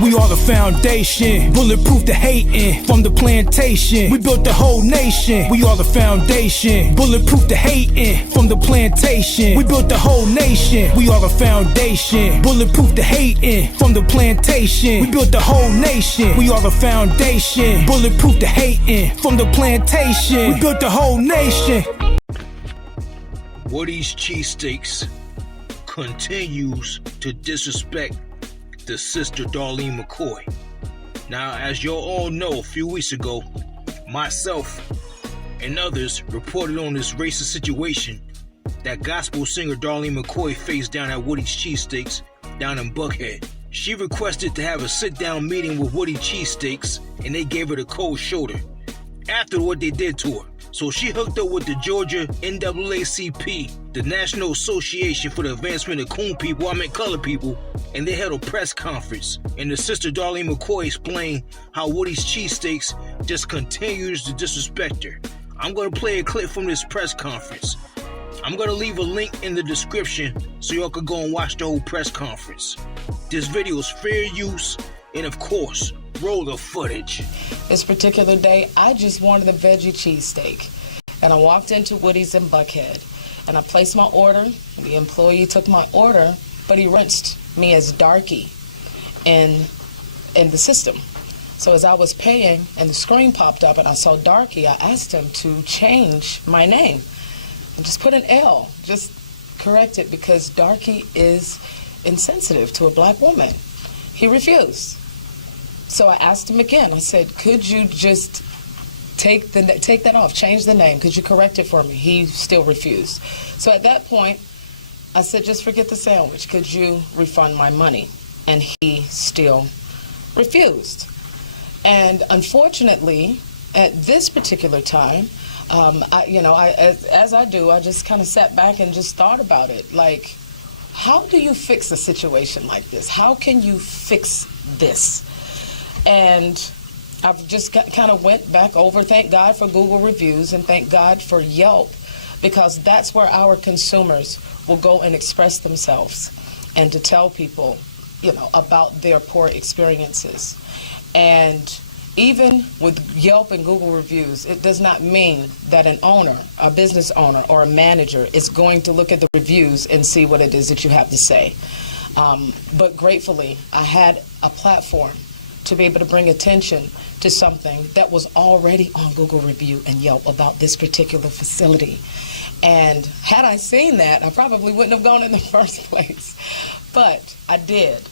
We are the foundation, bulletproof the hating. From the plantation, we built the whole nation. We are the foundation, bulletproof the hating. From the plantation, we built the whole nation. We are the foundation, bulletproof the hating. From the plantation, we built the whole nation. We are the foundation, bulletproof the hating. From the plantation, we built the whole nation. Woody's Cheesesteaks continues to disrespect the sister Darlene McCoy. Now, as you all know, a few weeks ago, myself and others reported on this racist situation that gospel singer Darlene McCoy faced down at Woody's Cheesesteaks down in Buckhead. She requested to have a sit-down meeting with Woody Cheesesteaks, and they gave her the cold shoulder after what they did to her. So she hooked up with the Georgia NAACP, the National Association for the Advancement of Colored People, and they held a press conference. And the sister Darlene McCoy explained how Woody's Cheesesteaks just continues to disrespect her. I'm going to play a clip from this press conference. I'm going to leave a link in the description so y'all can go and watch the whole press conference. This video is fair use, and of course, roll the footage. This particular day, I just wanted a veggie cheesesteak. And I walked into Woody's in Buckhead, and I placed my order. The employee took my order, but he rinsed me as Darky in the system. So as I was paying, and the screen popped up, and I saw Darky, I asked him to change my name. And just put an L, just correct it, because Darky is insensitive to a black woman. He refused. So I asked him again. I said, could you just take that off, change the name? Could you correct it for me? He still refused. So at that point, I said, just forget the sandwich. Could you refund my money? And he still refused. And unfortunately, at this particular time, as I do, I just kind of sat back and just thought about it. Like, how do you fix a situation like this? How can you fix this? And I've just kind of went back over, thank God for Google reviews and thank God for Yelp, because that's where our consumers will go and express themselves and to tell people, about their poor experiences. And even with Yelp and Google reviews, it does not mean that an owner, a business owner, or a manager is going to look at the reviews and see what it is that you have to say. But gratefully, I had a platform to be able to bring attention to something that was already on Google review and Yelp about this particular facility. And had I seen that, I probably wouldn't have gone in the first place. But I did.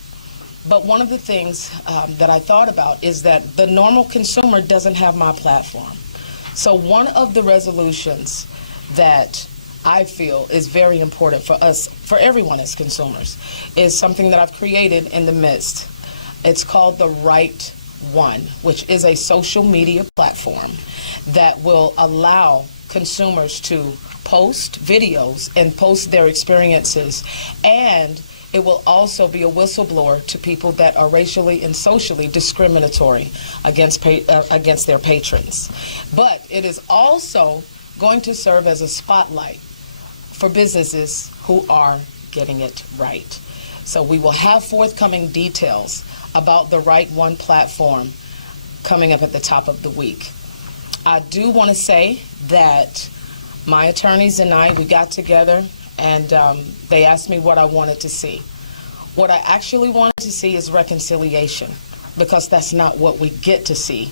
But one of the things that I thought about is that the normal consumer doesn't have my platform. So one of the resolutions that I feel is very important for us, for everyone as consumers, is something that I've created in the midst. It's called The Right One, which is a social media platform that will allow consumers to post videos and post their experiences, and it will also be a whistleblower to people that are racially and socially discriminatory against their patrons. But it is also going to serve as a spotlight for businesses who are getting it right. So we will have forthcoming details about the Right One platform coming up at the top of the week. I do want to say that my attorneys and I, we got together and they asked me what I wanted to see. What I actually wanted to see is reconciliation, because that's not what we get to see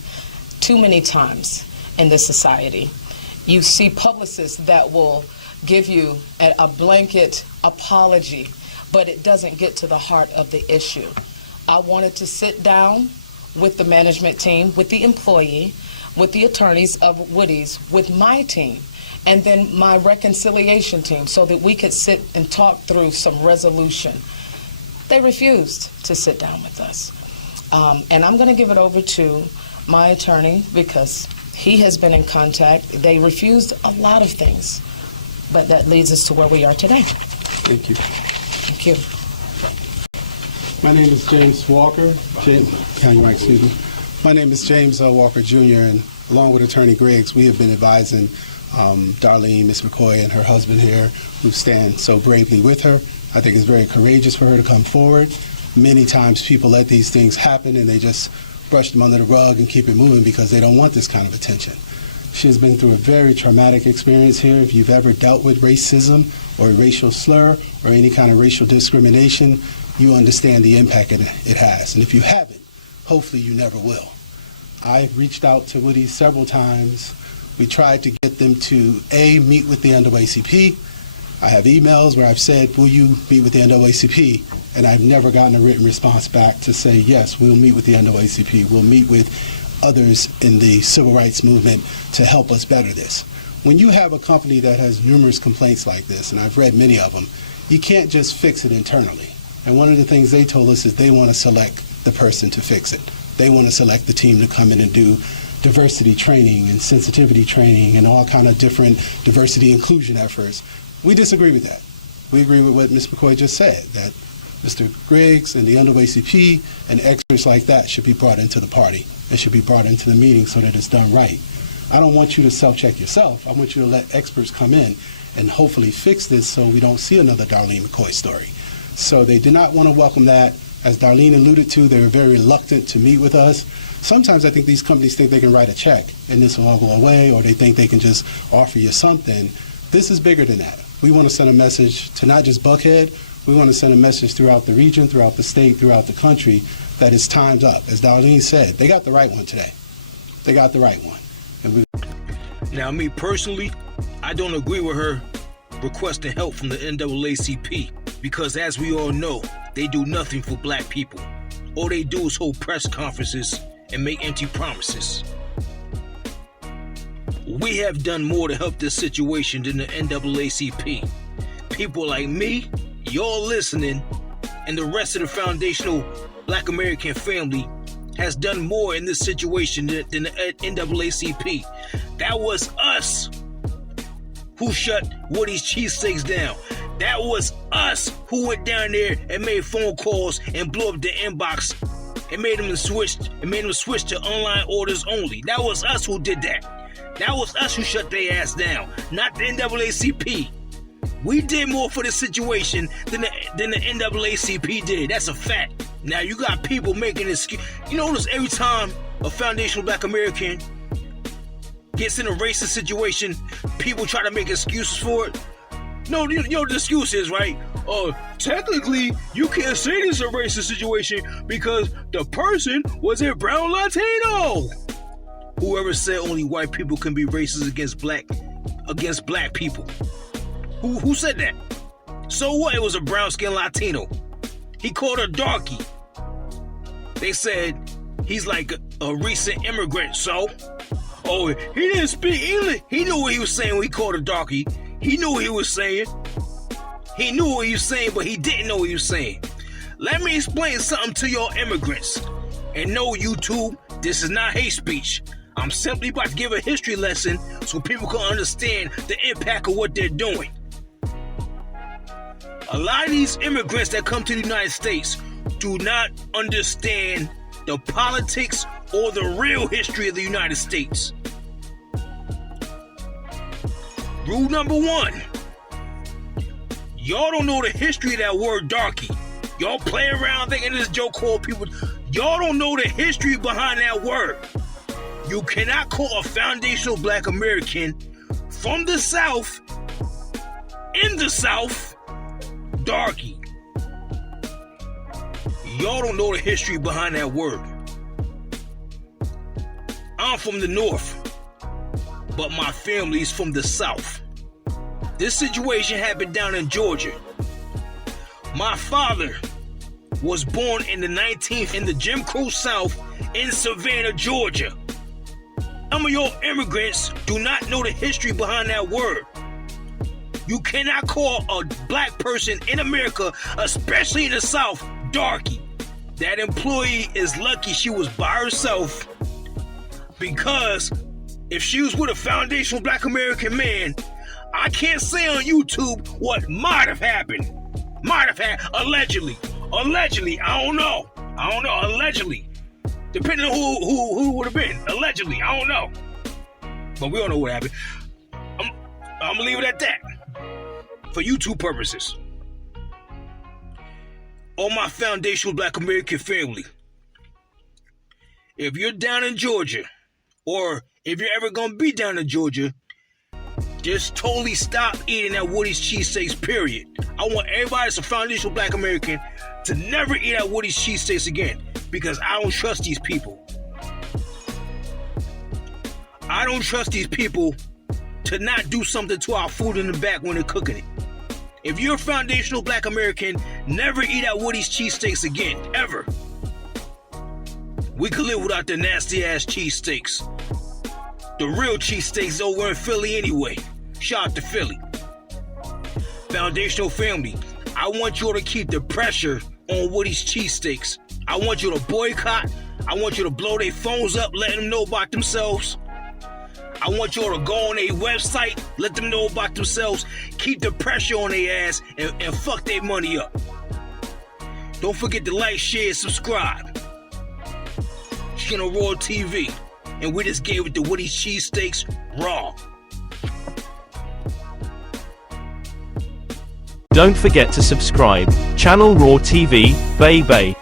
too many times in this society. You see publicists that will give you a blanket apology, but it doesn't get to the heart of the issue. I wanted to sit down with the management team, with the employee, with the attorneys of Woody's, with my team, and then my reconciliation team, so that we could sit and talk through some resolution. They refused to sit down with us. And I'm going to give it over to my attorney, because he has been in contact. They refused a lot of things, but that leads us to where we are today. Thank you. Thank you. My name is James Walker. My name is James Walker Jr., and along with Attorney Griggs, we have been advising Darlene, Ms. McCoy, and her husband here, who stand so bravely with her. I think it's very courageous for her to come forward. many times people let these things happen and they just brush them under the rug and keep it moving because they don't want this kind of attention. She has been through a very traumatic experience here. If you've ever dealt with racism or a racial slur or any kind of racial discrimination, you understand the impact it has. And if you haven't, hopefully you never will. I've reached out to Woody several times. We tried to get them to, A, meet with the NAACP. I have emails where I've said, will you meet with the NAACP? And I've never gotten a written response back to say, yes, we'll meet with the NAACP. We'll meet with others in the civil rights movement to help us better this. When you have a company that has numerous complaints like this, and I've read many of them, you can't just fix it internally. And one of the things they told us is they want to select the person to fix it. They want to select the team to come in and do diversity training and sensitivity training and all kind of different diversity inclusion efforts. We disagree with that. We agree with what Ms. McCoy just said, that Mr. Griggs and the NAACP and experts like that should be brought into the party and should be brought into the meeting so that it's done right. I don't want you to self-check yourself. I want you to let experts come in and hopefully fix this so we don't see another Darlene McCoy story. So they did not want to welcome that. As Darlene alluded to, they were very reluctant to meet with us. Sometimes I think these companies think they can write a check and this will all go away, or they think they can just offer you something. This is bigger than that. We want to send a message to not just Buckhead. We want to send a message throughout the region, throughout the state, throughout the country that it's time's up. As Darlene said, they got the right one today. They got the right one. Now, me personally, I don't agree with her requesting help from the NAACP because, as we all know, they do nothing for black people. All they do is hold press conferences and make empty promises. We have done more to help this situation than the NAACP. People like me, y'all listening, and the rest of the foundational Black American family has done more in this situation than the NAACP. That was us who shut Woody's Cheesesteaks down. That was us who went down there and made phone calls and blew up the inbox and made them switch to online orders only. That was us who did that. That was us who shut their ass down, not the NAACP. We did more for the situation than the NAACP did. That's a fact. Now you got people making excuse. You notice every time a foundational Black American gets in a racist situation, people try to make excuses for it. No, you know what the excuse is, right? Technically, you can't say this is a racist situation because the person was a brown Latino. Whoever said only white people can be racist against black people? Who said that? So what? It was a brown-skinned Latino. He called her darky. They said he's like a recent immigrant. So, he didn't speak English. He knew what he was saying when he called her darky. He knew what he was saying. He knew what he was saying, but he didn't know what he was saying. Let me explain something to y'all immigrants. And no, YouTube, this is not hate speech. I'm simply about to give a history lesson so people can understand the impact of what they're doing. A lot of these immigrants that come to the United States do not understand the politics or the real history of the United States. Rule number one, y'all don't know the history of that word darky. Y'all play around thinking this joke called people. Y'all don't know the history behind that word. You cannot call a foundational Black American from the South, in the South, darky. Y'all don't know the history behind that word. I'm from the North, but my family's from the South. This situation happened down in Georgia. My father was born in the 19th in the Jim Crow South in Savannah, Georgia. Some of your immigrants do not know the history behind that word. You cannot call a black person in America, especially in the South, darky. That employee is lucky she was by herself, because if she was with a foundational Black American man, I can't say on YouTube what might have happened. Allegedly. I don't know. Allegedly. Depending on who would have been. Allegedly. I don't know. But we don't know what happened. I'm going to leave it at that. For YouTube purposes. all my foundational Black American family, if you're down in Georgia, or if you're ever going to be down in Georgia, just totally stop eating at Woody's Cheesesteaks, period. I want everybody that's a foundational Black American to never eat at Woody's Cheesesteaks again, because I don't trust these people. I don't trust these people to not do something to our food in the back when they're cooking it. If you're a foundational Black American, never eat at Woody's Cheesesteaks again, ever. We could live without the nasty ass cheesesteaks. The real cheesesteaks over in Philly anyway. Shout out to Philly. Foundational family, I want you to keep the pressure on Woody's Cheesesteaks. I want you to boycott. I want you to blow their phones up, letting them know about themselves. I want you to go on their website, let them know about themselves. Keep the pressure on their ass and fuck their money up. Don't forget to like, share, subscribe. Channel Raw TV. And we just gave it the Woody's Cheesesteaks raw. Don't forget to subscribe. Channel Raw TV, baby.